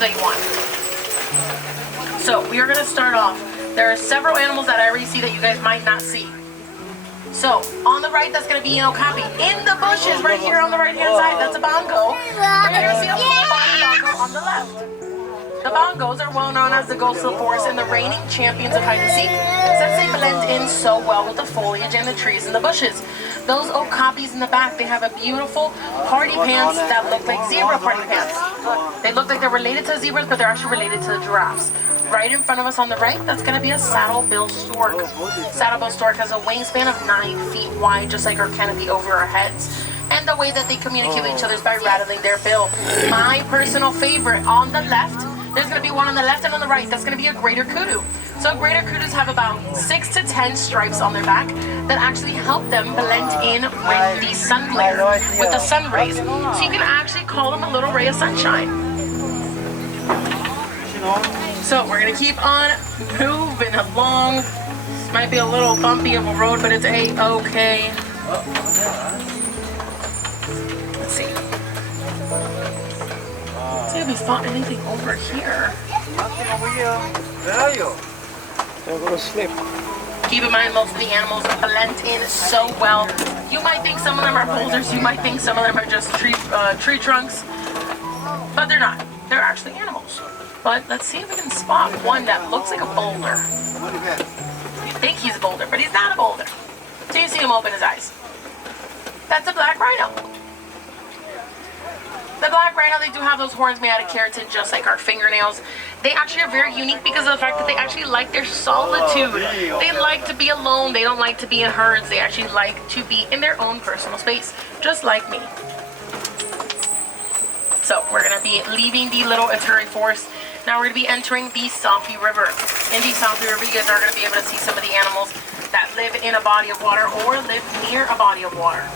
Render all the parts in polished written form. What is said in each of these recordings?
that you want. So we are going to start off. There are several animals that I already see that you guys might not see. So on the right, that's going to be an okapi. In the bushes right here on the right hand side, that's a bongo. And you're going to see a little bongo on the left. The bongos are well known as the ghosts of the forest and the reigning champions of hide and seek, since they blend in so well with the foliage and the trees and the bushes. Those okapis in the back, they have a beautiful party pants that look like zebra party pants. They look like they're related to the zebras, but they're actually related to the giraffes. Right in front of us on the right, that's going to be a saddle-billed stork. Saddle-billed stork has a wingspan of 9 feet wide, just like our canopy over our heads. And the way that they communicate with each other is by rattling their bill. My personal favorite on the left, there's going to be one on the left and on the right. That's going to be a greater kudu. So greater kudus have about 6 to 10 stripes on their back that actually help them blend in with the sun glare, with the sun rays. So you can actually call them a little ray of sunshine. So we're going to keep on moving along. This might be a little bumpy of a road, but it's a-okay. Let's see. Let's see if we spot anything over here. They're gonna slip. Keep in mind, most of the animals blend in so well. You might think some of them are boulders, you might think some of them are just tree trunks, but they're not. They're actually animals. But let's see if we can spot one that looks like a boulder. You think he's a boulder, but he's not a boulder. So you see him open his eyes. That's a black rhino. The black rhino, they do have those horns made out of keratin, just like our fingernails. They actually are very unique because of the fact that they actually like their solitude. They like to be alone. They don't like to be in herds. They actually like to be in their own personal space, just like me. So we're going to be leaving the little Ituri forest. Now we're going to be entering the Sampi River. In the Sampi River, you guys are going to be able to see some of the animals that live in a body of water or live near a body of water.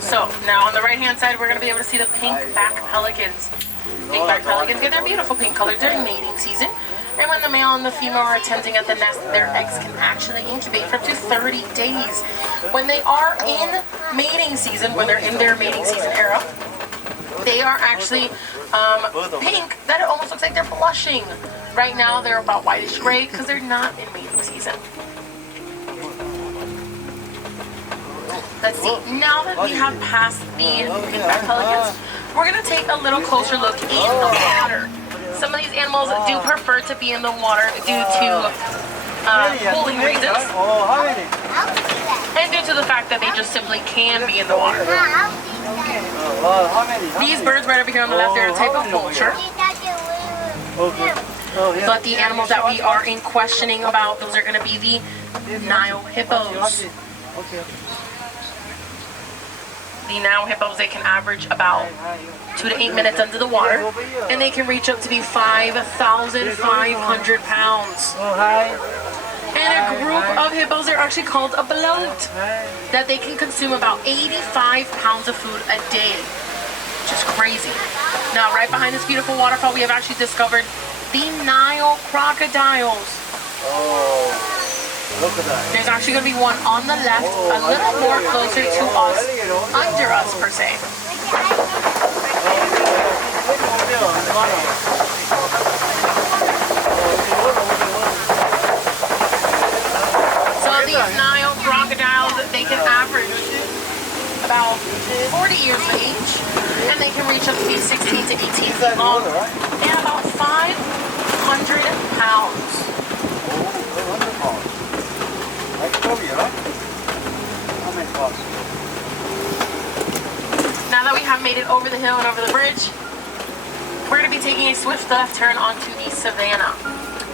So now on the right hand side, we're going to be able to see the pink-back pelicans. Pink-back pelicans get their beautiful pink color during mating season. And when the male and the female are attempting at the nest, their eggs can actually incubate for up to 30 days. When they are in mating season, when they're in their mating season era, they are actually pink, that it almost looks like they're blushing. Right now, they're about whitish gray because they're not in mating season. Let's see, now that we have passed the pink-back pelicans, we're going to take a little closer look in the water. Some of these animals do prefer to be in the water due to cooling reasons, and due to the fact that they just simply can be in the water. These birds right over here on the left are a type of vulture, but the animals that we are in questioning about, those are going to be the Nile hippos. The Nile hippos, they can average about 2 to 8 minutes under the water, and they can reach up to be 5,500 pounds. And a group of hippos are actually called a bloat, that they can consume about 85 pounds of food a day, which is crazy. Now, right behind this beautiful waterfall, we have actually discovered the Nile crocodiles. There's actually going to be one on the left, a little more closer to us, under us per se. So these Nile crocodiles, they can average about 40 years of age, and they can reach up to be 16 to 18 feet long, and about 500 pounds. Now that we have made it over the hill and over the bridge, we're going to be taking a swift left turn onto the savannah.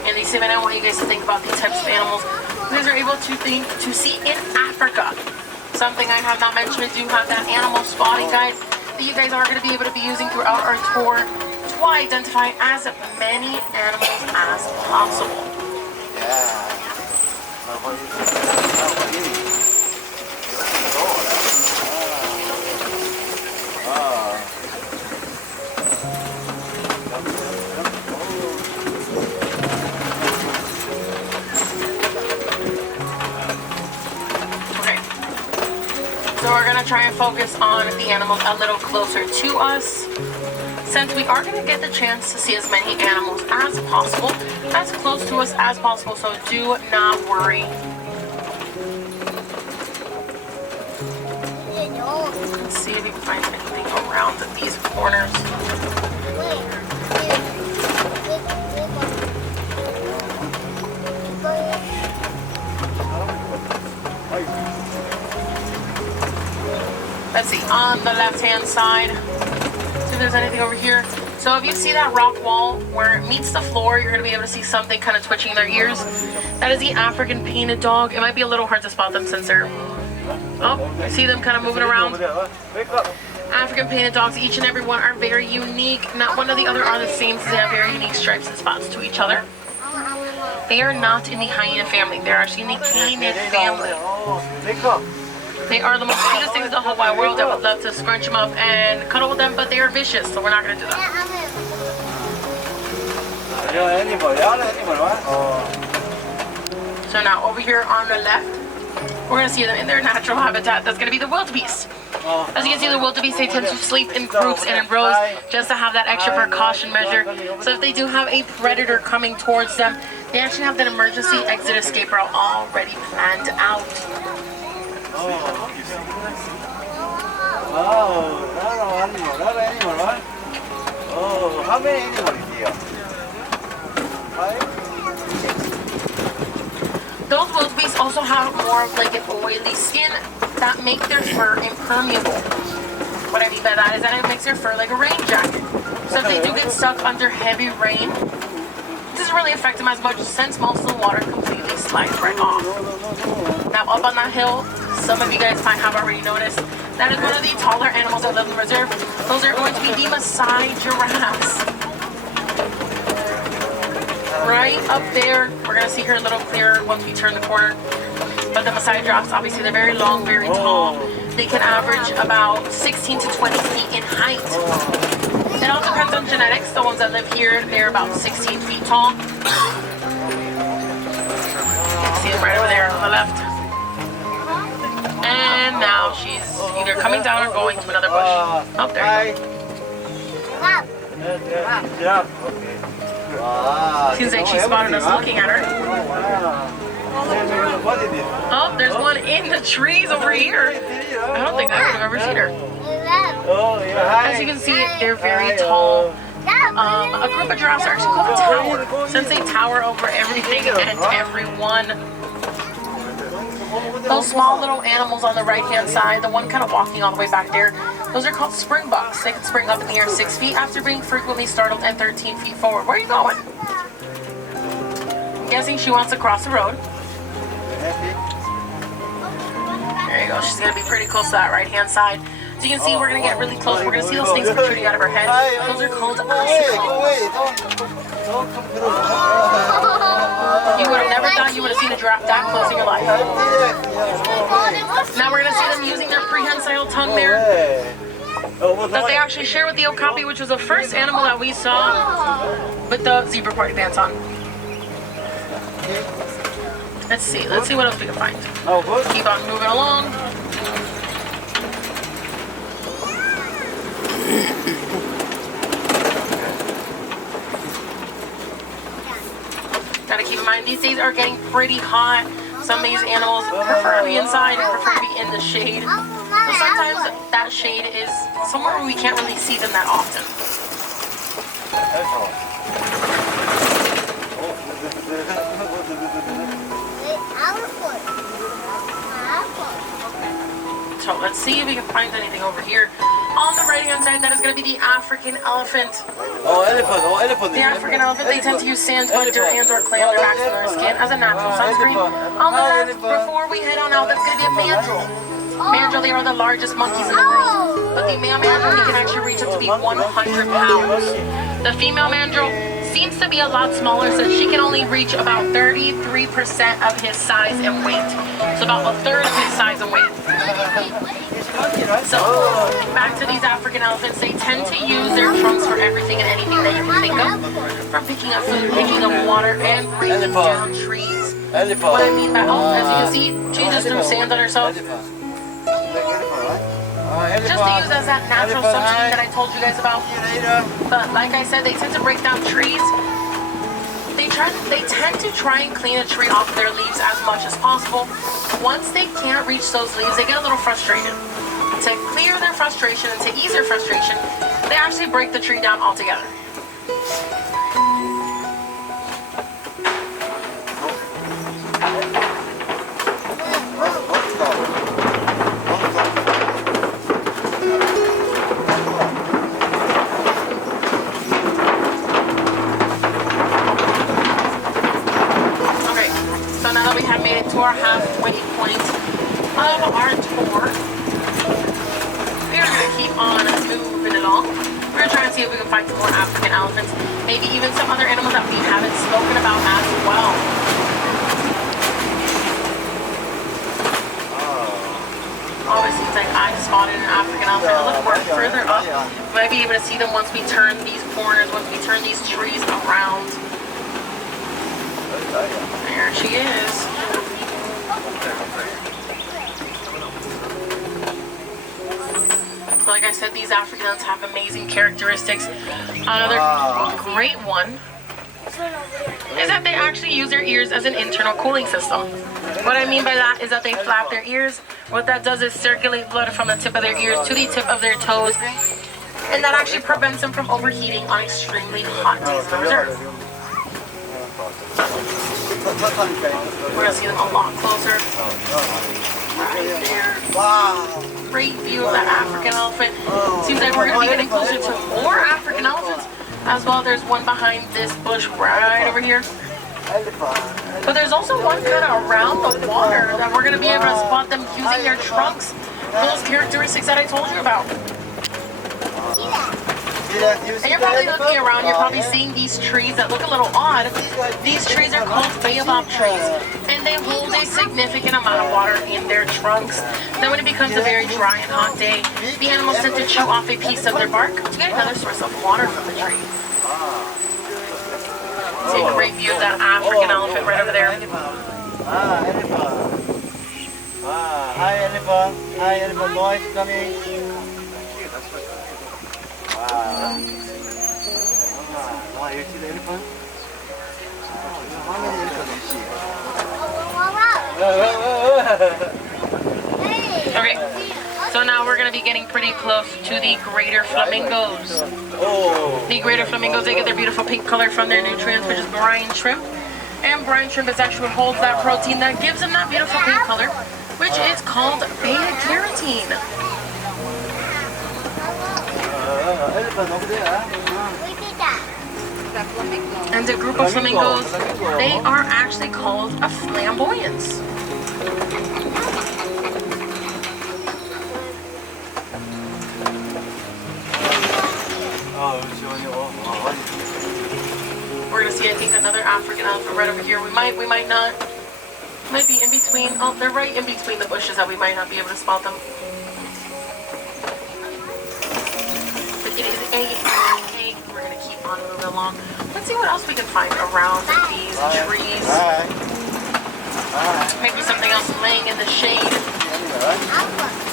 In the savannah, I want you guys to think about the types of animals you guys are able to see in Africa. Something I have not mentioned is you have that animal spotting guide that you guys are going to be able to be using throughout our tour to identify as many animals as possible. try and focus on the animals a little closer to us, since we are going to get the chance to see as many animals as possible, as close to us as possible, so do not worry. Let's see if we can find anything around these corners. Let's see, on the left-hand side, see if there's anything over here. So if you see that rock wall where it meets the floor, you're going to be able to see something kind of twitching their ears. That is the African painted dog. It might be a little hard to spot them since they're... Oh, I see them kind of moving around. African painted dogs, each and every one are very unique. Not one or the other are the same, so they have very unique stripes and spots to each other. They are not in the hyena family. They're actually in the canid family. They are the most cutest things in the whole wide world. I would love to scrunch them up and cuddle with them, but they are vicious, so we're not going to do that. So now over here on the left, we're going to see them in their natural habitat. That's going to be the wildebeest. As you can see, the wildebeest, they tend to sleep in groups and in rows just to have that extra precaution measure. So if they do have a predator coming towards them, they actually have that emergency exit escape route already planned out. How many animals here? Those wildebeest also have more of like an oily skin that make their fur impermeable. What I mean by that is that it makes their fur like a rain jacket. So if they do get stuck under heavy rain, it doesn't really affect them as much since most of the water completely slides right off. Now up on that hill, some of you guys might have already noticed, that is one of the taller animals that live in the reserve. Those are going to be the Maasai giraffes. Right up there, we're going to see her a little clearer once we turn the corner. But the Maasai giraffes, obviously they're very long, very tall. They can average about 16 to 20 feet in height. It all depends on genetics. The ones that live here, they're about 16 feet tall. You can see them right over there on the left. And now she's either coming down or going to another bush. Oh, there you go. Seems like she spotted us looking at her. Oh, there's one in the trees over here. I don't think I would have ever seen her. As you can see, they're very tall. A group of giraffes are actually called a tower, since they tower over everything and everyone. Those small little animals on the right-hand side, the one kind of walking all the way back there, those are called springbucks. They can spring up in the air 6 feet after being frequently startled and 13 feet forward. Where are you going? I'm guessing she wants to cross the road. There you go. She's going to be pretty close to that right-hand side. So you can see we're going to get really close. We're going to see those things protruding out of her head. Those are called icicles. You would have never thought you would have seen a giraffe that close in your life. Now we're going to see them using their prehensile tongue there that they actually share with the okapi, which was the first animal that we saw with the zebra party pants on. Let's see what else we can find. Keep on moving along. Gotta keep in mind, these days are getting pretty hot. Some of these animals prefer to be inside and prefer to be in the shade. So sometimes that shade is somewhere where we can't really see them that often. So let's see if we can find anything over here. On the right-hand side, that is going to be the African elephant. elephant. The African elephant, they tend to use sand, mud, dirt, and or clay on their backs and their skin as a natural sunscreen. On the left, before we head on out, that's going to be a mandrill. Mandrill, they are the largest monkeys in the world. But the male mandrill, he can actually reach up to be 100 pounds. The female mandrill seems to be a lot smaller, so she can only reach about 33% of his size and weight. So about a third of his size and weight. So, back to these African elephants, they tend to use their trunks for everything and anything that you can think of. From picking up food, picking up water, and breaking down trees. What I mean by, as you can see, she just threw sand on herself. just to use as that natural substitute that I told you guys about. See you later. But like I said, they tend to break down trees. They tend to try and clean a tree off their leaves as much as possible. Once they can't reach those leaves, they get a little frustrated. To clear their frustration and to ease their frustration, they actually break the tree down altogether. To our halfway point of our tour, we're going to keep on moving along. We're going to try and see if we can find some more African elephants, maybe even some other animals that we haven't spoken about as well. Obviously, it's like I spotted an African elephant a little more further up. We might be able to see them once we turn these corners, once we turn these trees around. There she is. Like I said, these African elephants have amazing characteristics. Another great one is that they actually use their ears as an internal cooling system. What I mean by that is that they flap their ears. What that does is circulate blood from the tip of their ears to the tip of their toes, and that actually prevents them from overheating on extremely hot days in the reserve. We're going to see them a lot closer. Right there. Wow. Great view of that African elephant. Seems like we're going to be getting closer to more African elephants as well. There's one behind this bush right over here. But there's also one kind of around the water that we're going to be able to spot them using their trunks. Those characteristics that I told you about. And you're probably looking around, you're probably seeing these trees that look a little odd. These trees are called baobab trees, and they hold a significant amount of water in their trunks. Then when it becomes a very dry and hot day, the animals tend to chew off a piece of their bark to get another source of water from the tree. See a great view of that African elephant right over there. Hi elephant. Hi elephant boys coming. Wow, you see the elephant? How many elephants do you see? Okay, so now we're going to be getting pretty close to the greater flamingos. The greater flamingos, they get their beautiful pink color from their nutrients, which is brine shrimp. And brine shrimp is actually what holds that protein that gives them that beautiful pink color, which is called beta-carotene. And a group of flamingos, they are actually called a flamboyance. We're gonna see, I think, another African elephant right over here. We might not. Might be in between. Oh, they're right in between the bushes that we might not be able to spot them. It is a. We're gonna keep on moving along. Let's see what else we can find around these trees. Maybe something else laying in the shade.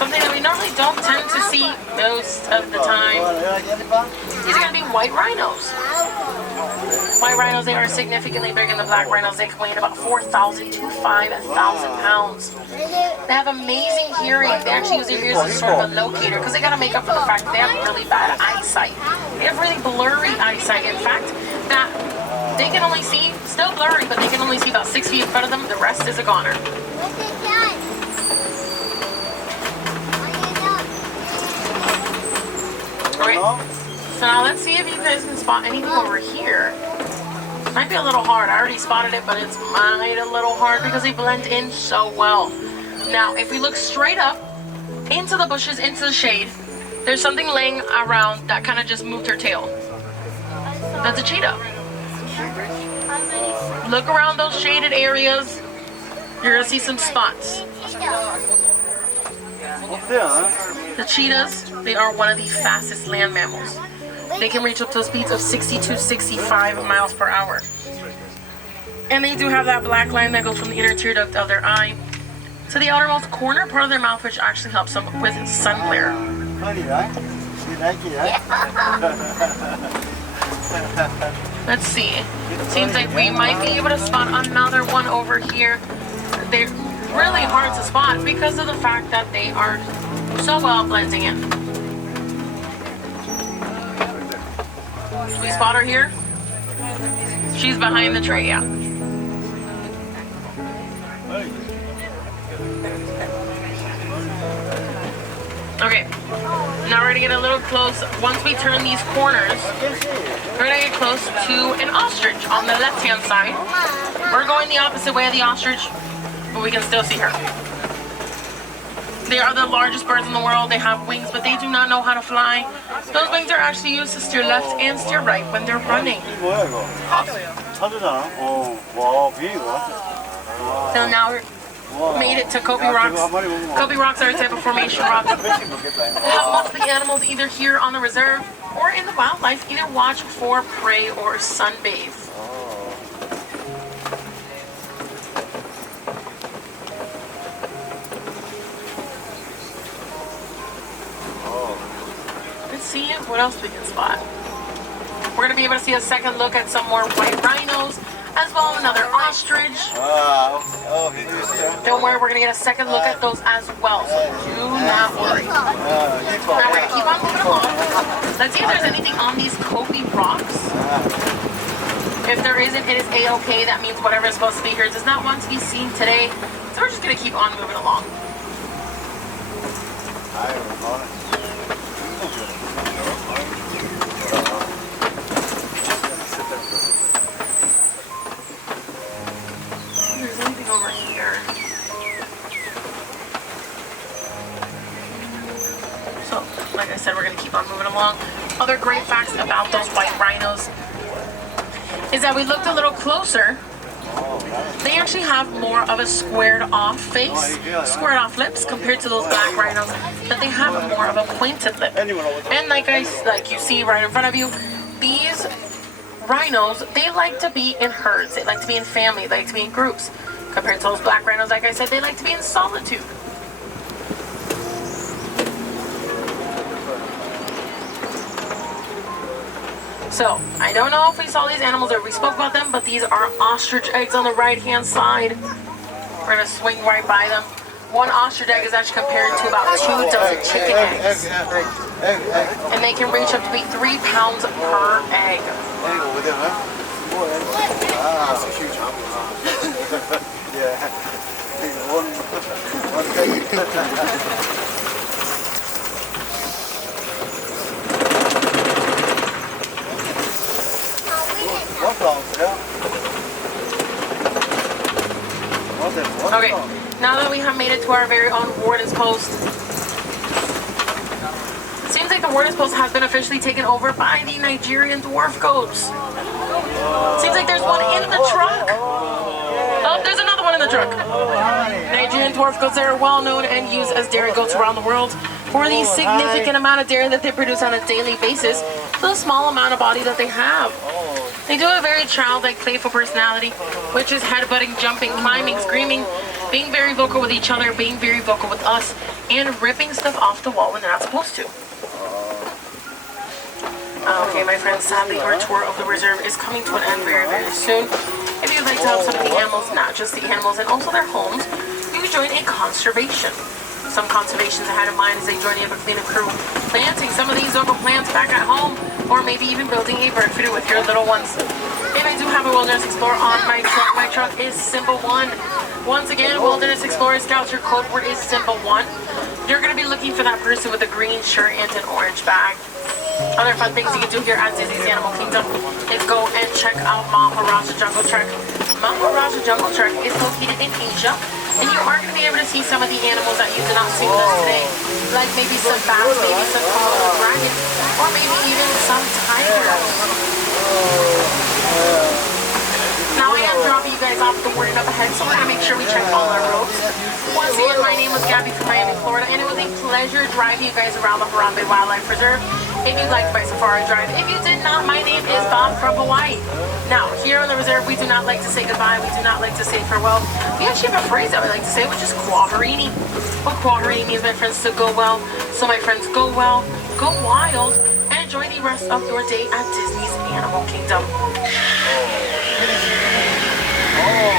Something that we normally don't tend to see most of the time. These are gonna be white rhinos. White rhinos, they are significantly bigger than the black rhinos. They can weigh about 4,000 to 5,000 pounds. They have amazing hearing. They actually use their ears as sort of a locator because they got to make up for the fact that they have really bad eyesight. They have really blurry eyesight. In fact, that they can only see, still blurry, but they can only see about 6 feet in front of them. The rest is a goner. Alright, so now let's see if you guys can spot anything over here. Might be a little hard. I already spotted it, but it's might a little hard because they blend in so well. Now, if we look straight up into the bushes, into the shade, there's something laying around that kind of just moved her tail. That's a cheetah. Look around those shaded areas. You're gonna see some spots. The cheetahs, they are one of the fastest land mammals. They can reach up to speeds of 60 to 65 miles per hour. And they do have that black line that goes from the inner tear duct of their eye to the outermost corner part of their mouth, which actually helps them with sun glare. Funny, right? You like it, right? Let's see. Seems like we might be able to spot another one over here. They're really hard to spot because of the fact that they are so well blending in. Should we spot her here? She's behind the tray, yeah. Okay, now we're gonna get a little close. Once we turn these corners, we're gonna get close to an ostrich on the left-hand side. We're going the opposite way of the ostrich, but we can still see her. They are the largest birds in the world. They have wings, but they do not know how to fly. Those wings are actually used to steer left and steer right when they're running. 뭐야 이거? 차주잖아. 와 비행이가. So now we're made it to Kobe Rocks. Kobe Rocks are a type of formation rock. Have most of the animals either here on the reserve or in the wildlife either watch for prey or sunbathe. Let's see what else we can spot. We're going to be able to see a second look at some more white rhinos, as well as another ostrich. Don't worry, we're going to get a second look at those as well, so do not worry. Now we're going to keep on moving along. Let's see if there's anything on these Kobe rocks. If there isn't, it is A-okay. That means whatever is supposed to be here does not want to be seen today. So we're just going to keep on moving along. Over here. So, like I said, we're going to keep on moving along. Other great facts about those white rhinos is that we looked a little closer. They actually have more of a squared off face, squared off lips compared to those black rhinos, but they have more of a pointed lip. And like you see right in front of you, these rhinos, they like to be in herds. They like to be in family. They like to be in groups. Compared to those black rhinos, like I said, they like to be in solitude. So, I don't know if we saw these animals or if we spoke about them, but these are ostrich eggs on the right-hand side. We're going to swing right by them. One ostrich egg is actually compared to about 2 dozen chicken eggs. And they can reach up to be 3 pounds per egg. Yeah. One thing. Okay, now that we have made it to our very own warden's post, it seems like the warden's post has been officially taken over by the Nigerian dwarf goats. Seems like there's one in the truck. Oh, there's another one in the truck. Nigerian dwarf goats are well known and used as dairy goats around the world for the significant amount of dairy that they produce on a daily basis, for the small amount of body that they have. They do have a very childlike, playful personality, which is headbutting, jumping, climbing, screaming, being very vocal with each other, being very vocal with us, and ripping stuff off the wall when they're not supposed to. Okay, my friends, sadly our tour of the reserve is coming to an end very, very soon. If you'd like to help some of the animals, not just the animals and also their homes, you can join a conservation. Some conservations I had in mind is they join the Cleanup crew, planting some of these local plants back at home, or maybe even building a bird feeder with your little ones. If I do have a Wilderness Explorer on my truck is Symbol 1. Once again, Wilderness Explorer Scouts, your code word is Symbol 1. You're going to be looking for that person with a green shirt and an orange bag. Other fun things you can do here at Disney's Animal Kingdom is go and check out Maharaja Jungle Trek. Maharaja Jungle Trek is located in Asia, and you are going to be able to see some of the animals that you did not see with us today, like maybe some bats, maybe some Komodo dragons, or maybe even some tigers. Now I am dropping you guys off the warden up ahead, so we're going to make sure we check all our roads. Once again, my name was Gabby from Miami, Florida, and it was a pleasure driving you guys around the Harambe Wildlife Reserve. if you'd like to buy Safari Drive. If you did not, my name is Bob from Hawaii. Now, here on the reserve, we do not like to say goodbye. We do not like to say farewell. We actually have a phrase that we like to say, which is quaharini. What quaharini means, my friends, to go well. So, my friends, go well, go wild, and enjoy the rest of your day at Disney's Animal Kingdom. Oh,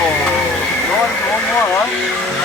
one more, huh?